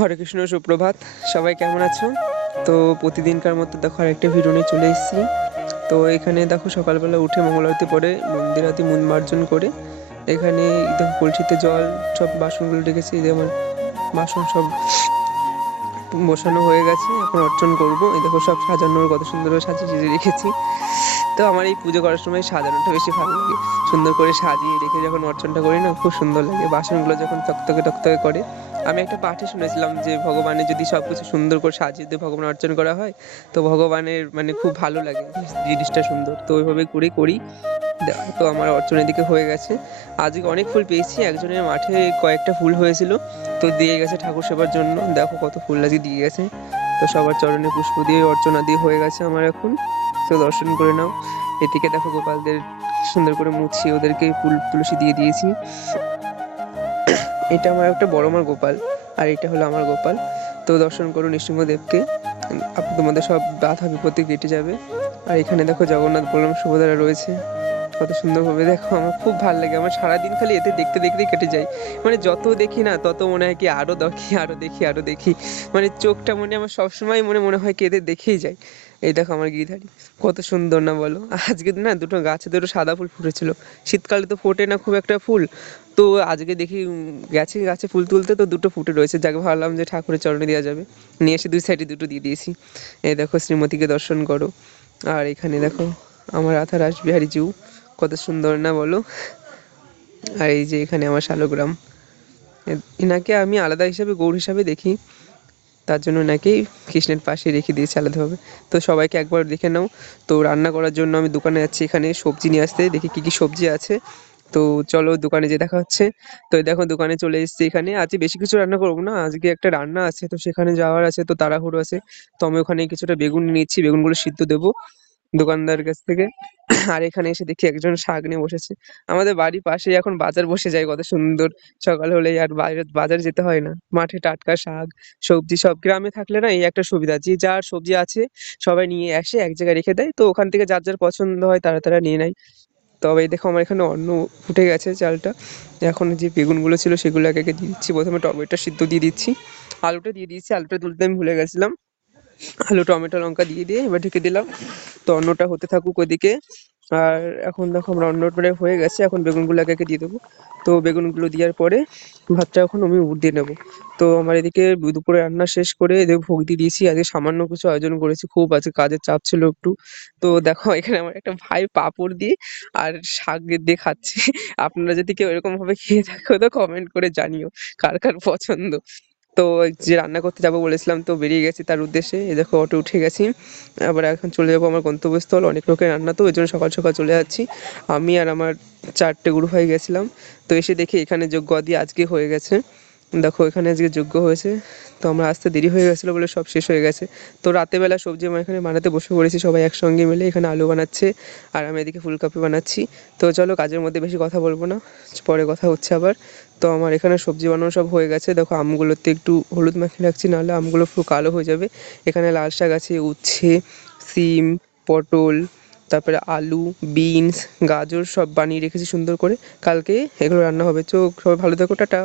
হরে কৃষ্ণ, সুপ্রভাত। সবাই কেমন আছো? তো প্রতিদিনকার মতো দেখো আরেকটা ভিডিও নিয়ে চলে এসেছি। তো এখানে দেখো সকালবেলা উঠে মঙ্গল আরতি পরে মন্দির আরতি মন মার্জন করে এখানে দেখো কলসিতে জল সব বাসনগুলো রেখেছি। এই যে আমার বাসন সব বসানো হয়ে গেছে, এখন অর্চন করব। এই দেখো সব সাজানোর কত সুন্দর করে সাজিয়ে সাজিয়ে রেখেছি। তো আমার এই পুজো করার সময় সাজানোটা বেশি ভালো লাগে। সুন্দর করে সাজিয়ে রেখে যখন অর্চনটা করি না, খুব সুন্দর লাগে। বাসনগুলো যখন তকতকে তকতকে করে, আমি একটা পাঠে শুনেছিলাম যে ভগবানের যদি সবকিছু সুন্দর করে সাজিয়ে দিয়ে ভগবান অর্চন করা হয়, তো ভগবানের মানে খুব ভালো লাগে জিনিসটা সুন্দর। তো ওইভাবে করেই করি। দেখো তো আমার অর্চন এদিকে হয়ে গেছে। আজকে অনেক ফুল পেয়েছি, একজনের মাঠে কয়েকটা ফুল হয়েছিল, তো দিয়ে গেছে ঠাকুর সেবার জন্য। দেখো কত ফুল আজকে দিয়ে গেছে। তো সবার চরণে পুষ্প দিয়ে অর্চনা দিয়ে হয়ে গেছে আমার এখন। তো দর্শন করে নাও। এদিকে দেখো গোপালদের সুন্দর করে মুছি, ওদেরকে ফুল তুলসী দিয়ে দিয়েছি। এটা আমার একটা বড় মার গোপাল, আর এটা হলো আমার গোপাল। তো দর্শন করো নৃসিংহদেবকে, তোমাদের সব বাধা বিপত্তি কেটে যাবে। আর এখানে দেখো জগন্নাথ বলরাম সুভদ্রা রয়েছে, কত সুন্দরভাবে। দেখো আমার খুব ভালো লাগে, আমার সারাদিন খালি এতে দেখতে দেখতেই কেটে যায়। মানে যত দেখি না তত মনে হয় কি আরো দেখি, আরো দেখি, আরো দেখি। মানে চোখটা মনে আমার সবসময় মনে মনে হয় কি এদের দেখেই যায়। এই দেখো আমার গিরিধারী, কত সুন্দর না বলো? আজকে না দুটো গাছে দুটো সাদা ফুল ফুটেছিল। শীতকালে তো ফোটে না খুব একটা ফুল। তো আজকে দেখি গেছে গাছে ফুল তুলতে, তো দুটো ফুটে রয়েছে। যাকে ভাবলাম যে ঠাকুরের চরণে দেওয়া যাবে, নিয়ে এসে দুই সাইডে দুটো দিয়ে দিয়েছি। এই দেখো শ্রীমতীকে দর্শন করো। আর এখানে দেখো আমার রাধা রাসবিহারী জিউ, কত সুন্দর না বলো? আর এই যে এখানে আমার শালগ্রাম, এনাকে আমি আলাদা হিসাবে গৌর হিসাবে দেখি, তার জন্য এনাকেই কৃষ্ণের পাশে রেখে দিয়েছি আলাদাভাবে। তো সবাইকে একবার দেখে নাও। তো রান্না করার জন্য আমি দোকানে যাচ্ছি, এখানে সবজি নিয়ে আসতে, দেখি কি কি সবজি আছে। তো চলো দোকানে যে দেখা হচ্ছে। তো এই দেখো দোকানে চলে এসেছি। এখানে আজকে বেশি কিছু রান্না করবো না, আজকে একটা রান্না আছে, তো সেখানে যাওয়ার আছে, তো তাড়াহুড়ো আছে। তো আমি ওখানে কিছুটা বেগুন নিয়েছি, বেগুনগুলো সিদ্ধ দেবো দোকানদার কাছ থেকে। আর এখানে এসে দেখি একজন শাক নিয়ে বসেছে। আমাদের বাড়ির পাশেই এখন বাজার বসে যায়, কত সুন্দর। সকাল হলেই আর বাইরে বাজারে যেতে হয় না, মাঠে টাটকা শাক সবজি সব। গ্রামে থাকলে না এই একটা সুবিধা, যে যার সবজি আছে সবাই নিয়ে আসে এক জায়গায় রেখে দেয়, তো ওখান থেকে যার যার পছন্দ হয় তারা তারা নিয়ে নেয়। তবে এই দেখো আমার এখানে অন্ন ফুটে গেছে চালটা। এখন যে বেগুনগুলো ছিল সেগুলো একে একে দিয়ে দিচ্ছি। প্রথমে টমেটো সিদ্ধ দিয়ে দিচ্ছি, আলুটা দিয়ে দিয়েছি, আলুটা তুলতে আমি ভুলে গেছিলাম। আলু টমেটো লঙ্কা দিয়ে দিয়ে এবার ঢেকে দিলাম। তো অন্নটা হতে থাকুক ওদিকে। আর এখন দেখো আমরা অন্য প্রায় হয়ে গেছে, এখন বেগুনগুলো একে একে দিয়ে দেবো। তো বেগুনগুলো দেওয়ার পরে ভাতটা এখন আমি দিয়ে নেবো। তো আমার এদিকে দুপুরে রান্না শেষ করে এদের ভোগ দিয়ে দিয়েছি। আজকে সামান্য কিছু আয়োজন করেছি, খুব আজকে কাজের চাপ ছিল একটু। তো দেখো এখানে আমার একটা ভাই পাঁপড় দিয়ে আর শাক দিয়ে খাচ্ছে। আপনারা যদি কেউ এরকম ভাবে খেয়ে থাকো তো কমেন্ট করে জানিও কার কার পছন্দ। তো যে রান্না করতে যাবো বলেছিলাম, তো বেরিয়ে গেছি তার উদ্দেশ্যে। এই দেখো অটো উঠে গেছি, আবার এখন চলে যাবো আমার গন্তব্যস্থল। অনেক লোকের রান্না, তো ওই জন্য সকাল সকাল চলে যাচ্ছি। আমি আর আমার 4টে গুরু ভাই গেছিলাম। তো এসে দেখি এখানে যজ্ঞ আদি আজকে হয়ে গেছে। দেখো এখানে আজকে যজ্ঞ হয়েছে। তো আমরা আসতে দেরি হয়ে গেছিলো বলে সব শেষ হয়ে গেছে। তো রাতেবেলা সবজি আমরা এখানে বানাতে বসে পড়েছি সবাই একসঙ্গে মিলে। এখানে আলু বানাচ্ছে আর আমি এদিকে ফুলকপি বানাচ্ছি। তো চলো কাজের মধ্যে বেশি কথা বলবো না, পরে কথা হচ্ছে আবার। তো আমার এখানে সবজি বানানো সব হয়ে গেছে। দেখো আমগুলোতে একটু হলুদ মাখিয়ে রাখছি, নাহলে আমগুলো পুরো কালো হয়ে যাবে। এখানে লাল শাক আছে, উচ্ছে, সিম, পটল, তারপরে আলু, বিনস, গাজর সব বানিয়ে রেখেছি সুন্দর করে। কালকে এগুলো রান্না হবে। তো সবাই ভালো থেকো, টাটা।